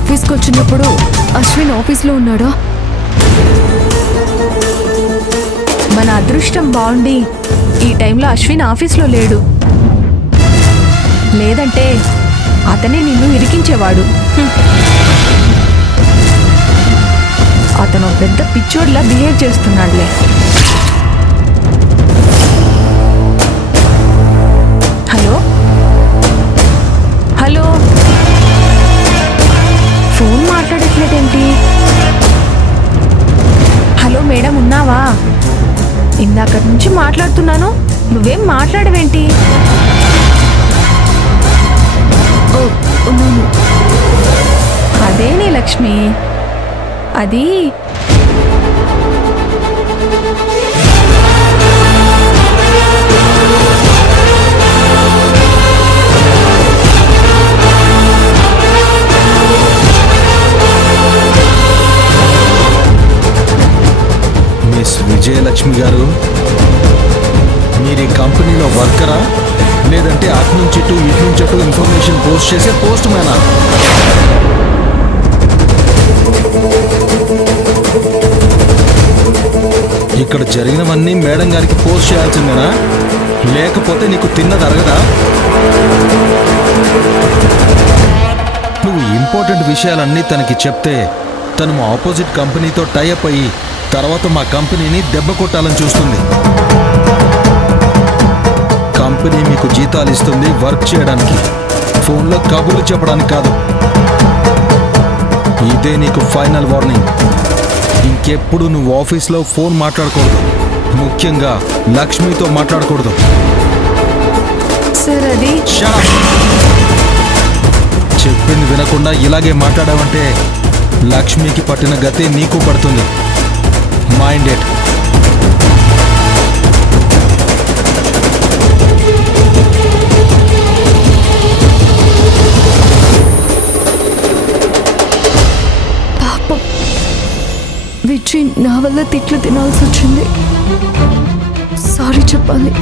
ఆఫీస్కి వచ్చినప్పుడు అశ్విన్ ఆఫీస్లో ఉన్నాడా? మన అదృష్టం బాగుండి ఈ టైంలో అశ్విన్ ఆఫీస్లో లేడు. లేదంటే అతనే నిన్ను ఇరికించేవాడు. అతను పెద్ద పిచ్చోడ్లా బిహేవ్ చేస్తున్నాడులే. హలో హలో, ఫోన్ మాట్లాడట్లేదేంటి? హలో మేడం, ఉన్నావా? ఇందాక నుంచి మాట్లాడుతున్నాను, నువ్వేం మాట్లాడవేంటి? ఓ ఉన్నాను. అదేనే లక్ష్మి, అది మిస్ విజయలక్ష్మి గారు, మీరు ఈ కంపెనీలో వర్కరా, లేదంటే అటు నుంచి ఇటు ఇటు నుంచి అటు ఇన్ఫర్మేషన్ పోస్ట్ చేసే పోస్ట్ మ్యానా? ఇక్కడ జరిగినవన్నీ మేడం గారికి పోస్ట్ చేయాల్సిందేనా? లేకపోతే నీకు తిన్నది అరగదా? నువ్వు ఇంపార్టెంట్ విషయాలన్నీ తనకి చెప్తే తను మా ఆపోజిట్ కంపెనీతో టైఅప్ అయ్యి తర్వాత మా కంపెనీని దెబ్బ కొట్టాలని చూస్తుంది. కంపెనీ మీకు జీతాలు ఇస్తుంది వర్క్ చేయడానికి, ఫోన్లో కబుర్లు చెప్పడానికి కాదు. ఇదే నీకు ఫైనల్ వార్నింగ్. ఇంకెప్పుడు నువ్వు ఆఫీస్లో ఫోన్ మాట్లాడకూడదు, ముఖ్యంగా లక్ష్మితో మాట్లాడకూడదు. సార్ అది చెప్పింది వినకుండా ఇలాగే మాట్లాడావంటే లక్ష్మికి పట్టిన గతే నీకు పడుతుంది. Mind it. పాపం విజయ్ నా వల్ల తిట్లు తినాల్సి వచ్చింది. సారీ చెప్పాలి.